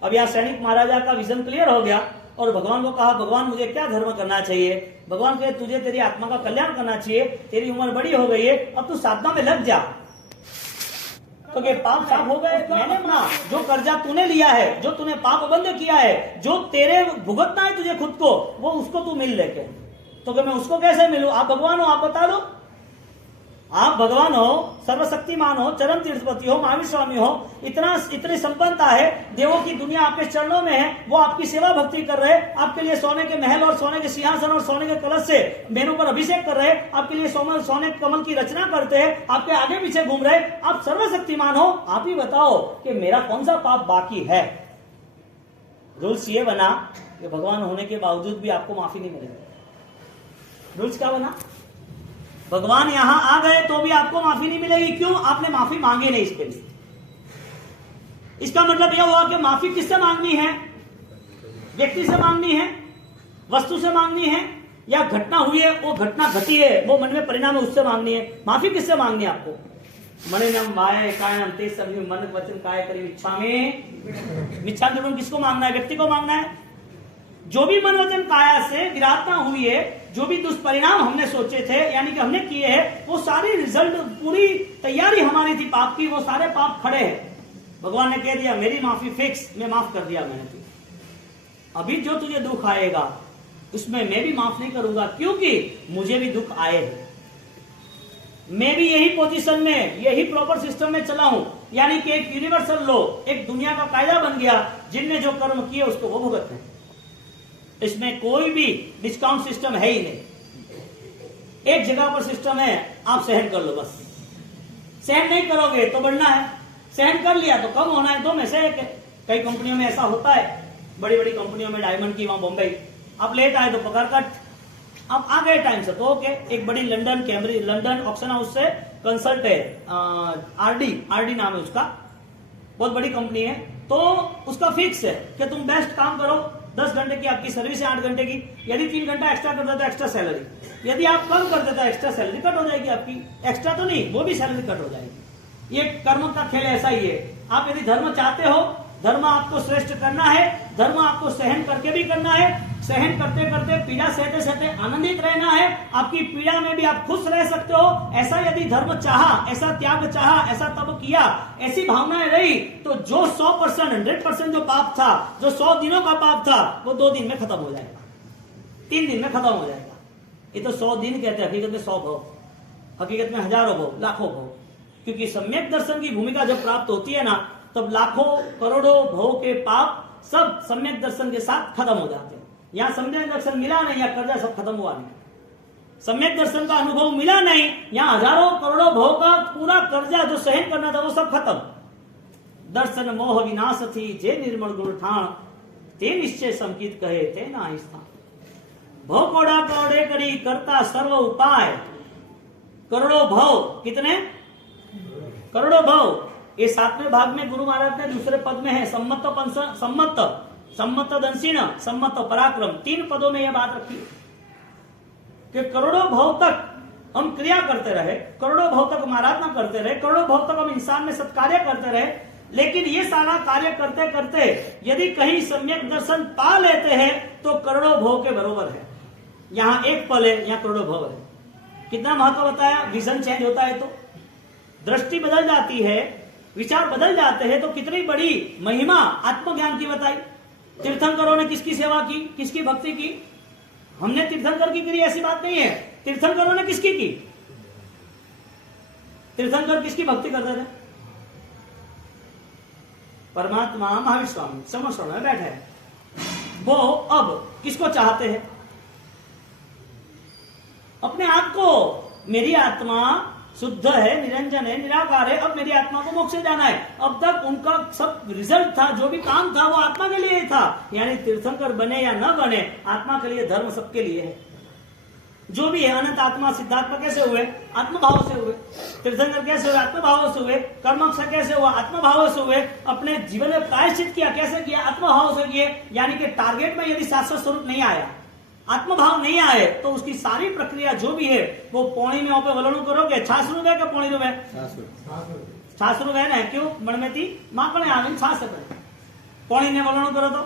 अब यहाँ सैनिक महाराजा का विजन क्लियर हो गया और भगवान को कहा, भगवान मुझे क्या धर्म करना चाहिए? भगवान कहे, तुझे तेरी आत्मा का कल्याण करना चाहिए, तेरी उम्र बड़ी हो गई है, अब तू साधना में लग जा। तो क्या पाप साफ हो गए? मैंने ना जो कर्जा तूने लिया है, जो तूने पाप बंद किया है, जो तेरे भुगतना है तुझे खुद को, वो उसको तू मिल लेके। तो क्या मैं उसको कैसे मिलूं? आप भगवान हो, आप बता दो। आप भगवान हो, सर्वशक्तिमान हो, चरम तीर्थपति हो, महावीर स्वामी हो, इतनी संपन्नता है, देवों की दुनिया आपके चरणों में है, वो आपकी सेवा भक्ति कर रहे, आपके लिए सोने के महल और सोने के सिंहासन और सोने के कलश से मेनू पर अभिषेक कर रहे, आपके लिए सोने कमल की रचना करते हैं, आपके आगे पीछे घूम रहे, आप सर्वशक्तिमान हो। आप ही बताओ कि मेरा कौन सा पाप बाकी है? रूल्स ये बना कि भगवान होने के बावजूद भी आपको माफी नहीं मिलेगी। रूल्स क्या बना? भगवान यहां आ गए तो भी आपको माफी नहीं मिलेगी। क्यों? आपने माफी मांगी नहीं इसके लिए। इसका मतलब यह हुआ कि माफी किससे मांगनी है? व्यक्ति से मांगनी है, वस्तु से मांगनी है, या घटना हुई है, वो घटना घटी है, वो मन में परिणाम है, उससे मांगनी है। माफी किससे मांगनी है आपको? मणिनम वाय कायम ते सभी मन वचन काय करी इच्छा में मिच्छा निर्गुण किसको मांगना है? व्यक्ति को मांगना है। जो भी मन वचन काया से विराधना हुई है, जो भी दुष्परिणाम हमने सोचे थे, यानी कि हमने किए हैं, वो सारी रिजल्ट, पूरी तैयारी हमारी थी पाप की, वो सारे पाप खड़े हैं। भगवान ने कह दिया मेरी माफी फिक्स, मैं माफ कर दिया मैंने तुझे। अभी जो तुझे दुख आएगा उसमें मैं भी माफ नहीं करूंगा, क्योंकि मुझे भी दुख आए हैं। मैं भी यही पोजीशन में, यही प्रॉपर सिस्टम में चला हूं, यानी कि एक यूनिवर्सल लॉ, एक दुनिया का कायदा बन गया, जिनने जो कर्म किए उसको वो भुगतते हैं। इसमें कोई भी डिस्काउंट सिस्टम है ही नहीं। एक जगह पर सिस्टम है, आप सहन कर लो बस। सहन नहीं करोगे तो बढ़ना है, सहन कर लिया तो कम होना है, दो में से एक है। कई कंपनियों में ऐसा होता है, बड़ी बड़ी कंपनियों में, डायमंड की, वहां बॉम्बे, आप लेट आए तो पकड़ कट, आप आ गए टाइम से तो ओके। एक बड़ी लंदन ऑक्शन हाउस से कंसल्ट है, आरडी नाम है उसका, बहुत बड़ी कंपनी है। तो उसका फिक्स है कि तुम बेस्ट काम करो, 10 घंटे की आपकी सर्विस है, 8 घंटे की। यदि 3 घंटा एक्स्ट्रा कर देते तो एक्स्ट्रा सैलरी, यदि आप कम कर देते तो एक्स्ट्रा सैलरी कट हो जाएगी आपकी। एक्स्ट्रा तो नहीं, वो भी सैलरी कट हो जाएगी। ये कर्म का खेल ऐसा ही है। आप यदि धर्म चाहते हो, धर्म आपको श्रेष्ठ करना है, धर्म आपको सहन करके भी करना है, सहन करते करते, पीड़ा सहते सहते आनंदित रहना है, आपकी पीड़ा में भी आप खुश रह सकते हो। ऐसा यदि धर्म चाहा, ऐसा त्याग चाहा, ऐसा तब किया, ऐसी भावनाएं रही, तो जो 100%, 100% जो पाप था, जो 100 दिनों का पाप था, वो 2 दिन में खत्म हो जाएगा, 3 दिन में खत्म हो जाएगा। ये तो 100 दिन कहते हैं, हकीकत में 100 भव, हकीकत में हजारों भव, लाखों भव। क्योंकि सम्यक दर्शन की भूमिका जब प्राप्त होती है ना, तब लाखों करोड़ों भव के पाप सब सम्यक दर्शन के साथ खत्म हो जाते हैं। यहां सम्यक दर्शन मिला नहीं, या कर्जा सब खत्म हुआ नहीं। सम्यक दर्शन का अनुभव मिला नहीं, यहां हजारों करोड़ों भव का पूरा कर्जा जो सहन करना था वो सब खत्म। दर्शन मोह विनाश थी, जे निर्मल गुण ठाण, ते निश्चय संकित कहे ते ना स्थान। भव कोड़ा कौड़े करी करता सर्व उपाय, करोड़ों भव, कितने करोड़ों भव। ये 7वें भाग में गुरु महाराज ने दूसरे पद में है, सम्मत दंसिन, सम्मत पराक्रम, 3 पदों में यह बात रखी कि करोड़ों भव तक हम क्रिया करते रहे, करोड़ों भव तक आराधना करते रहे, करोड़ों भव तक हम इंसान में सत्कार्य करते रहे, लेकिन ये सारा कार्य करते करते यदि कहीं सम्यक दर्शन पा लेते हैं तो करोड़ों भव के बरोबर है। यहाँ एक पल है, यहाँ करोड़ों भव है। कितना महत्व बताया, विजन चेंज होता है तो दृष्टि बदल जाती है, विचार बदल जाते हैं, तो कितनी बड़ी महिमा आत्मज्ञान की बताई। तीर्थंकरों ने किसकी सेवा की, किसकी भक्ति की? हमने तीर्थंकर की करी ऐसी बात नहीं है, तीर्थंकरों ने किसकी की? तीर्थंकर किसकी भक्ति करते थे? परमात्मा महावीर स्वामी समस्वरण में बैठे हैं, वो अब किसको चाहते हैं? अपने आप को। मेरी आत्मा शुद्ध है, निरंजन है, निराकार है, अब मेरी आत्मा को मोक्ष जाना है। अब तक उनका सब रिजल्ट था, जो भी काम था वो आत्मा के लिए था। यानी तीर्थंकर बने या न बने, आत्मा के लिए धर्म सबके लिए है। जो भी है, अनंत आत्मा सिद्धात्मा कैसे हुए? आत्मभाव से हुए। तीर्थंकर कैसे हुए? आत्मभाव से हुए। कर्मक्ष कैसे हुआ? आत्मभाव से हुए। अपने जीवन में प्रायश्चित किया, कैसे किया? आत्मभाव से किए। यानी कि टारगेट में यदि शाश्वत स्वरूप नहीं आया, आत्मभाव नहीं आए, तो उसकी सारी प्रक्रिया जो भी है वो पौणी में पे वलणु करोगे। छाछ रूप है क्या पौणी रूप है? छाछ रूप है ना, क्यों मन में थी मां पण आवे छाछ है, पौणी ने वलणु करो तो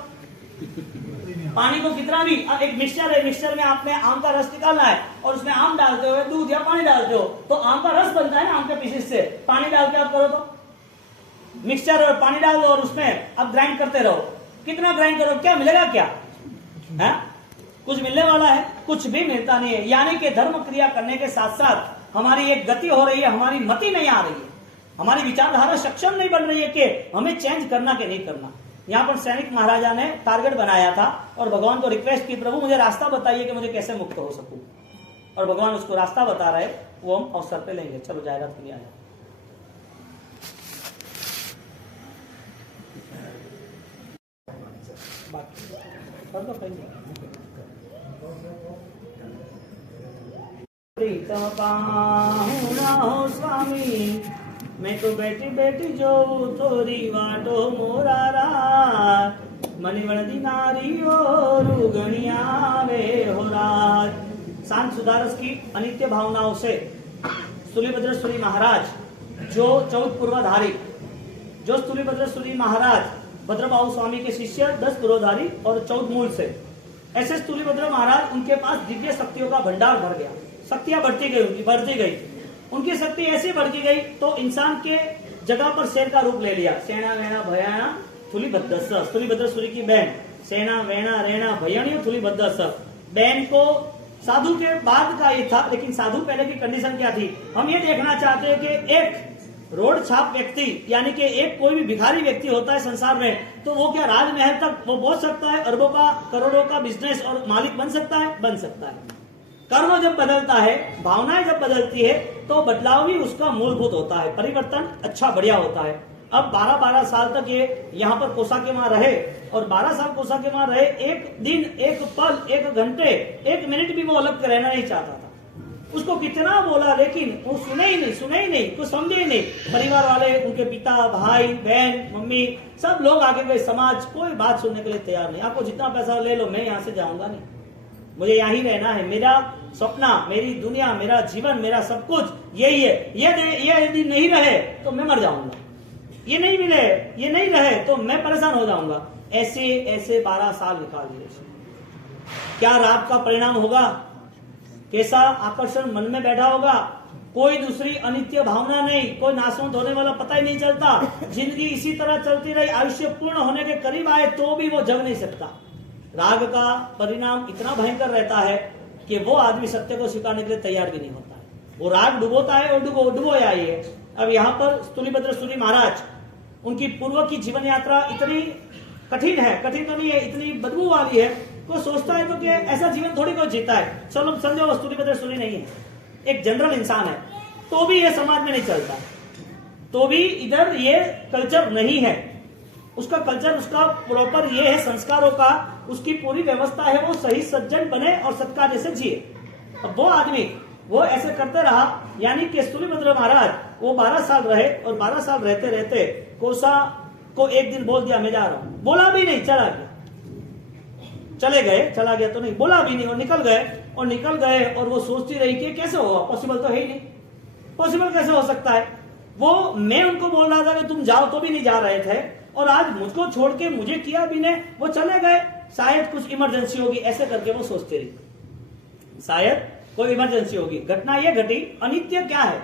पानी को कितना भी, एक मिक्सचर है, मिक्सचर में आपने आम का रस निकालना है और उसमें आम डालते हो, दूध या पानी डालते हो, तो आम का रस बनता है ना आम के पीसेस से। पानी डाल के आप करो तो मिक्सचर और पानी डाल दो और उसमें आप ग्राइंड करते रहो। कितना ग्राइंड करो, क्या मिलेगा? क्या है? कुछ मिलने वाला है? कुछ भी मिलता नहीं है। यानी कि धर्म क्रिया करने के साथ साथ हमारी एक गति हो रही है, हमारी मति नहीं आ रही है, हमारी विचारधारा सक्षम नहीं बन रही है कि हमें चेंज करना कि नहीं करना। यहाँ पर सैनिक महाराजा ने टारगेट बनाया था और भगवान को रिक्वेस्ट की, प्रभु मुझे रास्ता बताइए कि मुझे कैसे मुक्त हो सकूं। और भगवान उसको रास्ता बता रहे, वो हम अवसर पे लेंगे। चलो जायरात के लिए आया। प्रीतम पाहुणा हो स्वामी, मैं तो बैठी बैठी जो थोरी वाटो मोरा रात, मणिवण नारी और गणियावे हो रात। शांत सुधारस की अनित्य भावनाओं से स्थूलिभद्रेश्वरी महाराज जो 14 पूर्वाधारी, जो स्थूलिभद्रेश्वरी महाराज भद्रबाहु स्वामी के शिष्य 10 पूर्वधारी और 14 मूल से, ऐसे स्थूलिभद्र महाराज, उनके पास दिव्य शक्तियों का भंडार भर गया। शक्तियां बढ़ती गई, उनकी बढ़ती गई, उनकी शक्ति ऐसी बढ़ती गई तो इंसान के जगह पर शेर का रूप ले लिया। सेना वेणा भयाणा स्थूलिभद्रस्य, स्थूलिभद्रेश्वरी की बहन सेना वेणा रेणा भयाणी स्थूलिभद्रस्य। बहन को साधु के बाद का ये था, लेकिन साधु पहले की कंडीशन क्या थी? हम ये देखना चाहते हैं कि एक रोड छाप व्यक्ति, यानी कि एक कोई भी भिखारी व्यक्ति होता है संसार में, तो वो क्या राजमहल तक वो पहुंच सकता है? अरबों का, करोड़ों का बिजनेस और मालिक बन सकता है? बन सकता है। कर्म जब बदलता है, भावनाएं जब बदलती है, तो बदलाव भी उसका मूलभूत होता है, परिवर्तन अच्छा बढ़िया होता है। अब 12-12 साल तक ये यहाँ पर कोसा के मां रहे, और 12 साल कोसा के मां रहे, एक दिन, एक पल, एक घंटे, एक मिनट भी वो अलग रहना नहीं चाहता था। उसको कितना बोला, लेकिन वो सुने ही नहीं, कुछ समझे ही नहीं। परिवार वाले, उनके पिता, भाई, बहन, मम्मी, सब लोग आगे गए, समाज कोई बात सुनने के लिए तैयार नहीं। आपको जितना पैसा ले लो, मैं यहाँ से जाऊंगा नहीं, मुझे यहाँ ही रहना है, मेरा सपना, मेरी दुनिया, मेरा जीवन, मेरा सब कुछ यही है। ये यदि नहीं रहे तो मैं मर जाऊंगा, ये नहीं मिले, ये नहीं रहे तो मैं परेशान हो जाऊंगा। ऐसे 12 साल निकाल दिए। क्या राग का परिणाम होगा? कैसा आकर्षण मन में बैठा होगा? कोई दूसरी अनित्य भावना नहीं, कोई नाशवंत होने वाला पता ही नहीं चलता। जिंदगी इसी तरह चलती रही, आयुष्य पूर्ण होने के करीब आए तो भी वो जग नहीं सकता। राग का परिणाम इतना भयंकर रहता है कि वो आदमी सत्य को स्वीकारने के लिए तैयार भी नहीं होता है। वो राग डुबोता है और डुबो आई है। अब यहाँ पर स्थूलिभद्रेश्वरी महाराज, उनकी पूर्व की जीवन यात्रा इतनी कठिन है, कठिन तो नहीं है, इतनी बदबू वाली है। कोई सोचता है तो कि ऐसा जीवन थोड़ी कोई जीता है। चलो समझो स्थूलिभद्रेश्वरी नहीं है, एक जनरल इंसान है, तो भी ये समाज में नहीं चलता, तो भी इधर ये कल्चर नहीं है। उसका कल्चर, उसका प्रॉपर ये है संस्कारों का, उसकी पूरी व्यवस्था है, वो सही सज्जन बने और सत्कार जैसे जिए। अब वो आदमी वो ऐसे करते रहा, यानी कि स्थूलिभद्र महाराज वो 12 साल रहे, और 12 साल रहते रहते कोसा को एक दिन बोल दिया मैं जा रहा हूं। बोला भी नहीं, चला गया। चले गए, चला गया तो नहीं, बोला भी नहीं, और निकल गए और वो सोचती रही कि कैसे होगा, पॉसिबल तो है ही नहीं, पॉसिबल कैसे हो सकता है। वो मैं उनको बोल रहा था कि तुम जाओ तो भी नहीं जा रहे थे, और आज मुझको छोड़ के मुझे किया भी नहीं, वो चले गए, शायद कुछ इमरजेंसी होगी, ऐसे करके वो सोचते रही। शायद कोई इमरजेंसी होगी। घटना ये घटी, अनित्य क्या है,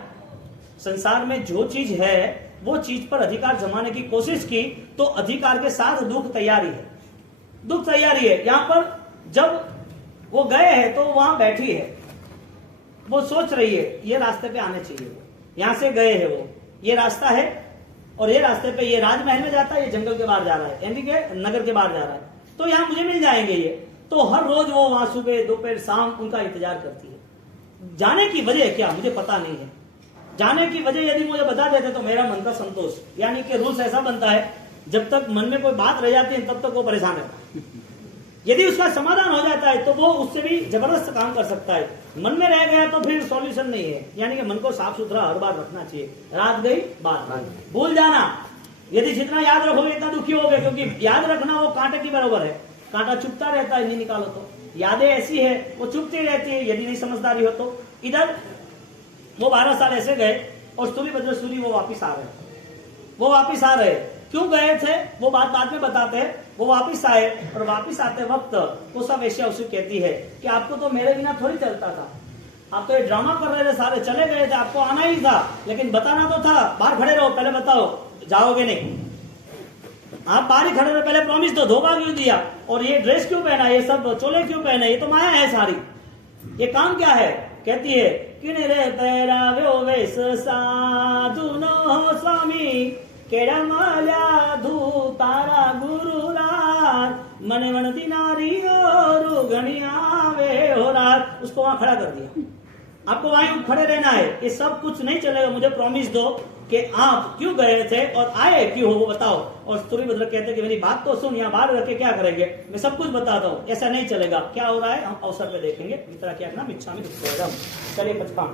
संसार में जो चीज है वो चीज पर अधिकार जमाने की कोशिश की तो अधिकार के साथ दुख तैयारी है, दुख तैयारी है। यहां पर जब वो गए हैं तो वहां बैठी है, वो सोच रही है ये रास्ते पे आने चाहिए, यहां से गए हैं वो, ये रास्ता है और ये रास्ते पे ये राजमहल में जाता है, ये जंगल के बाहर जा रहा है, यानी कि नगर के बाहर जा रहा है, तो यहां मुझे मिल जाएंगे ये। तो हर रोज वो वहां सुबह दोपहर शाम उनका इंतजार करती है। जाने की वजह क्या मुझे पता नहीं है, जाने की वजह यदि मुझे बता देते तो मेरा मन का संतोष, यानी कि रूल्स ऐसा बनता है जब तक मन में कोई बात रह जाती है तब तक वो परेशान है, यदि उसका समाधान हो जाता है तो वो उससे भी जबरदस्त काम कर सकता है। मन में रह गया तो फिर सॉल्यूशन नहीं है, यानी कि मन को साफ सुथरा हर बार रखना चाहिए। रात गई बात भूल जाना, यदि जितना याद रखोगे इतना दुखी होगे, क्योंकि याद रखना वो कांटे की बराबर है, कांटा चुभता रहता है, नहीं निकालो तो। यादें ऐसी है वो चुभती रहती है यदि नहीं समझदारी हो तो। इधर वो 12 साल ऐसे गए और सूर्यभद्र सूरी वो वापिस आ रहे, क्यों गए थे वो बात बाद में बताते हैं। वो वापिस आए और वापिस आते वक्त वो सब वेश्या उसे कहती है कि आपको तो मेरे बिना थोड़ी चलता था, आप तो ये ड्रामा कर रहे थे, सारे चले गए थे, आपको आना ही था, लेकिन बताना तो था, बाहर खड़े रहो, पहले बताओ जाओगे नहीं, आप बाहर ही खड़े रहो, पहले प्रॉमिस दो, धोखा क्यों दिया, और ये ड्रेस क्यों पहना, ये सब चोले क्यों पहने, ये तो माया है सारी, ये काम क्या है। कहती है किणरे पहराव्यो वेश साधुनो स्वामी, केड़ा माल्या धू तारा गुरु रात, मने वनती नारी और घनी आवे हो रात। उसको वहां खड़ा कर दिया, आपको वहां खड़े रहना है, ये सब कुछ नहीं चलेगा, मुझे प्रॉमिस दो कि आप क्यों गए थे और आए क्यों हो वो बताओ। और सूर्यभद्र कहते कि मेरी बात तो सुन, यहाँ बाहर रख के क्या करेंगे, मैं सब कुछ बताता हूँ, ऐसा नहीं चलेगा, क्या हो रहा है हम अवसर पे देखेंगे। मित्रा क्या नाम इच्छा में, चलिए 55